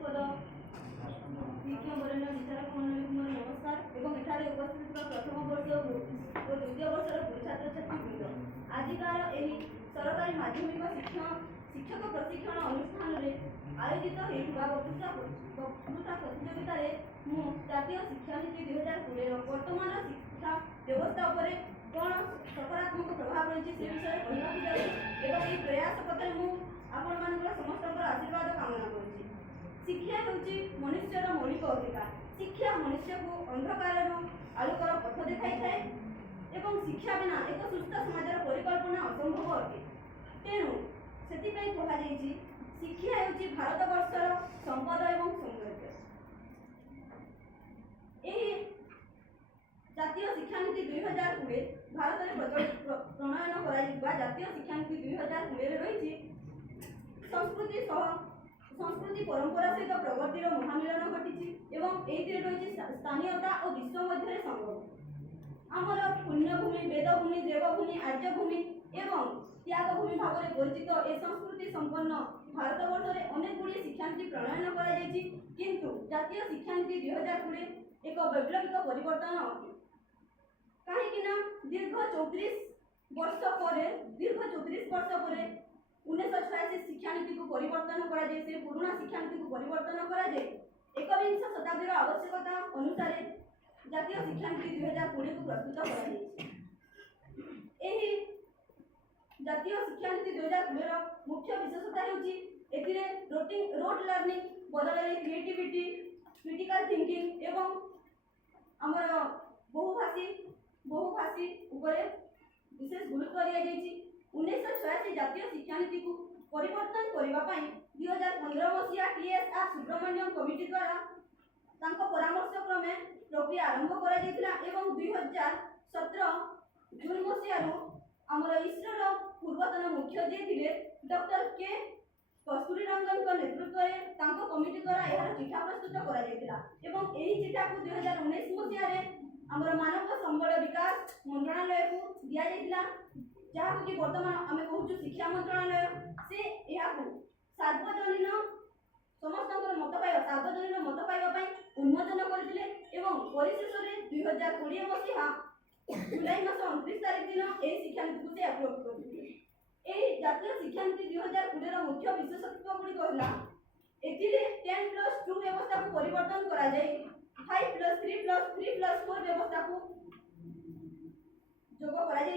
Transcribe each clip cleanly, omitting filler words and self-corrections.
विशेषपद विज्ञान विचारक मंडल को नमस्कार एवं एठारे उपस्थित प्रथम वर्ष और द्वितीय वर्षर छात्र छात्री आजिकार यही सरकारी माध्यमिक शिक्षक प्रशिक्षण अनुष्ठान आयोजित वक्तृता प्रतियोगित जातीय शिक्षानीति 2020 वर्तमान शिक्षा व्यवस्था पर कौन सकारात्मक प्रभाव रही से विषय कहवाक जाऊँ प्रयास पत्र मुझे समस्त आशीर्वाद कामना करुँच। शिक्षा हूँ मनुष्यर मौलिक अधिकार। शिक्षा मनुष्य को अंधकार आलोकर पथ देखा था शिक्षा बिना एक सुस्थ समाज परिकल्पना असंभव अटे। तेणु से कहुई शिक्षा हूँ भारतवर्षर संपद एवं सौंदर्य। जातीय शिक्षानीति 2020 भारत में प्रणयन कर जातीय शिक्षानीति 2020 रही संस्कृति परंपरा सहित प्रगतिर महामिलन घटी रही स्थानीयता और विश्व मध्य संगम। आमर पुण्यभूमि वेदभूमि देवभूमि आर्यभूमि एवं त्यागभूमि भाव में परिचित ए संस्कृति संपन्न भारतवर्ष में अनेक गुड़ी शिक्षानीति प्रणयन कर जातीय शिक्षानीति 2020 एक वैप्लविक परिवर्तन अटे। कहीं दीर्घ 34 वर्ष पर 1986 शिक्षानीति को परिवर्तन कर पुराना शिक्षानीति को परिवर्तन कर एकविंश शताब्दीर आवश्यकता अनुसार जातीय शिक्षानीति 2020 को प्रस्तुत कर जातीय शिक्षानीति 2020 मुख्य विशेषता होती रोड लर्निंग बदल क्रिएटिविटी क्रिटिकल थिंकिंग एवं आमर बहुभाषी उपरे विशेष गुरुत्व दी। 1986 जातीय शिक्षानीति को परिवर्तन करने 2015 मसीहा TSR सुब्रमण्यम कमिटी द्वारा परामर्श क्रमे प्रक्रिया आरंभ कर 2017 जून मसीह आमर इसरोर पूर्वतन मुख्य जी थे डॉक्टर के कस्तूरी रंगन नेतृत्व में कमिटी द्वारा यह चिठा प्रस्तुत कर चिठा को 2019 मसीह आमर मानव संबल विकास मंत्रालय को दि जाता जहाँ कि बर्तमान आम कहूँ शिक्षा मंत्रालय से सार्वजनीन समस्त सार्वजनीन मत पाइबा उन्मोचन करते परिशेष में 2020 मसीहा जुलाई मास 29 तारीख दिन यह शिक्षानीति को से अपलोड करते। जातीय शिक्षानीति 2020 मुख्य विशेषत्व गुड़िक है 10+2 व्यवस्था को परिवर्तन कर 5+3+3+4 व्यवस्था को जोग कर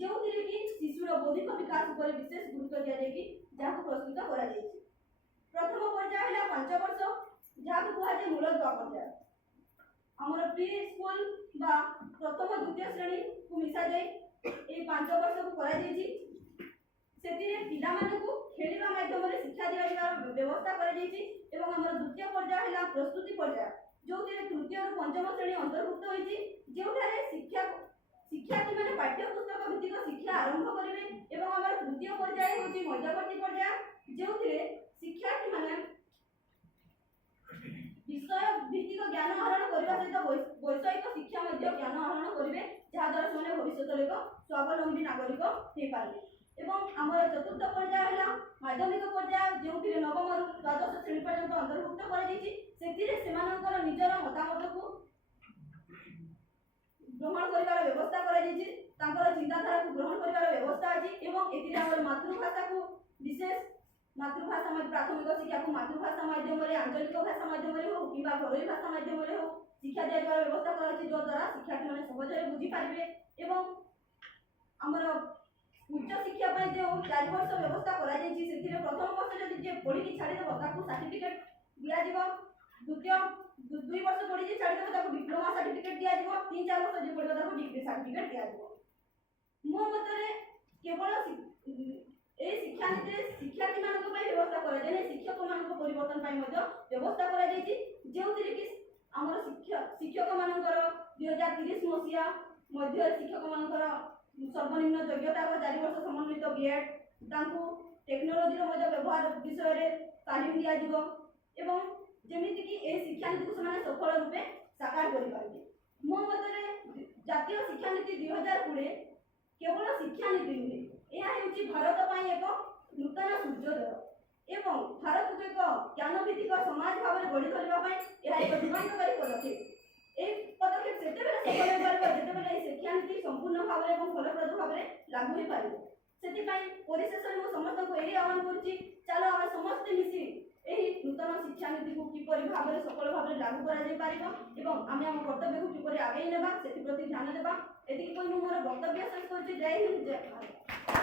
जो कि शिशुर बौद्धिक विकास पर विशेष गुरुत्व दि जहाँ प्रस्तुत कर प्रथम पर्याय है 5 वर्ष जहाँ कहुए मूलदुआ पर्याय आमर प्री स्कूल बा प्रथम द्वितीय श्रेणी को मिसा जाए 5 वर्ष को कर पिला खेलवा माध्यम शिक्षा दिया व्यवस्था कर द्वितीय पर्याय है प्रस्तुति पर्याय जो तृतीय और पंचम श्रेणी अंतर्भुक्त होती शिक्षार्थी मैंने पाठ्यपुस्तक भित्तिक शिक्षा आरंभ करेंगे और तृतीय पर्याय हूँ मध्यवर्ती पर्याय जो शिक्षार्थी मैंने विषय भित्तिक ज्ञान आहरण करने सहित वैषयिक शिक्षा ज्ञान आहरण करेंगे जहाद्वारा से भविष्य एक स्वावलंबी नागरिक हो पारे। आमर चतुर्थ पर्याय है माध्यमिक पर्याय जो नवम और द्वादश श्रेणी पर्यंत अंतर्भुक्त कर निजर मतामत को ग्रहण कर व्यवस्था कर चिंताधारा को ग्रहण कर व्यवस्था अच्छी मातृभाषा को विशेष मातृभाषा प्राथमिक शिक्षा को मातृभाषा माध्यम आंचलिक भाषा माध्यम हो कि घरोई भाषा माध्यम हो शिक्षा दिया व्यवस्था कर द्वारा शिक्षार्थी मैंने सहजरे बुझीपारे। आमर उच्च शिक्षा जो 4 वर्ष व्यवस्था कर प्रथम वर्ष जी पढ़ी छाड़देव सर्टिफिकेट दिज्व द्वितीय 2 वर्ष पढ़ी छाड़देव डिप्लोमा सर्टिफिकेट दिज्व 3-4 वर्ष जो पढ़ो डिग्री सर्टिफिकेट दिज्व। मो मत केवल शिक्षानीति शिक्षार्थी व्यवस्था कर शिक्षक मान परिवर्तन व्यवस्था कर जो कि आम शिक्षक मान 2030 मसीहा मध्य शिक्षक मान सर्वनिम्न योग्यता 4 वर्ष समन्वित बीएड टेक्नोलोजी व्यवहार विषय तालीम दिज्व जमीती कि ए शिक्षानीति को सफल रूपे साकार कर मो मत जातीय शिक्षानीति 2020 केवल शिक्षानीति नुहे यह भारत एक नूतन सूर्योदय एवं भारत को एक ज्ञान भित्तिक समाज ଏକ ଯୁଗାନ୍ତକାରୀ ପଦକ୍ଷେପ। ଏହି ପଦକ୍ଷେପ ସେତେବେଳେ ସଫଳ ହୋଇପାରିବ ଯେତେବେଳେ ଏହି ଶିକ୍ଷାନୀତି ସମ୍ପୂର୍ଣ୍ଣ ଭାବରେ ଏବଂ ଫଳପ୍ରଦ ଭାବରେ ଲାଗୁ ହୋଇପାରିବ। ସେଥିପାଇଁ ପରିଶେଷରେ ମୁଁ ସମସ୍ତଙ୍କୁ ଏହି ଆହ୍ୱାନ କରୁଛି, ଚାଲ ଆମେ ସମସ୍ତେ ମିଶି ଏହି ନୂତନ ଶିକ୍ଷାନୀତିକୁ କିପରି ଭାବରେ ସଫଳ ଭାବରେ ଲାଗୁ କରାଯାଇ ପାରିବ ଏବଂ ଆମେ ଆମ କର୍ତ୍ତବ୍ୟକୁ କିପରି ଆଗେଇ ନେବା ସେଥିପ୍ରତି ଧ୍ୟାନ ଦେବା। ଏତିକି କହି ମୁଁ ମୋର ବକ୍ତବ୍ୟ ଶେଷ କରୁଛି। ଜୟ ହିନ୍ଦ, ଜୟ ଭାରତ।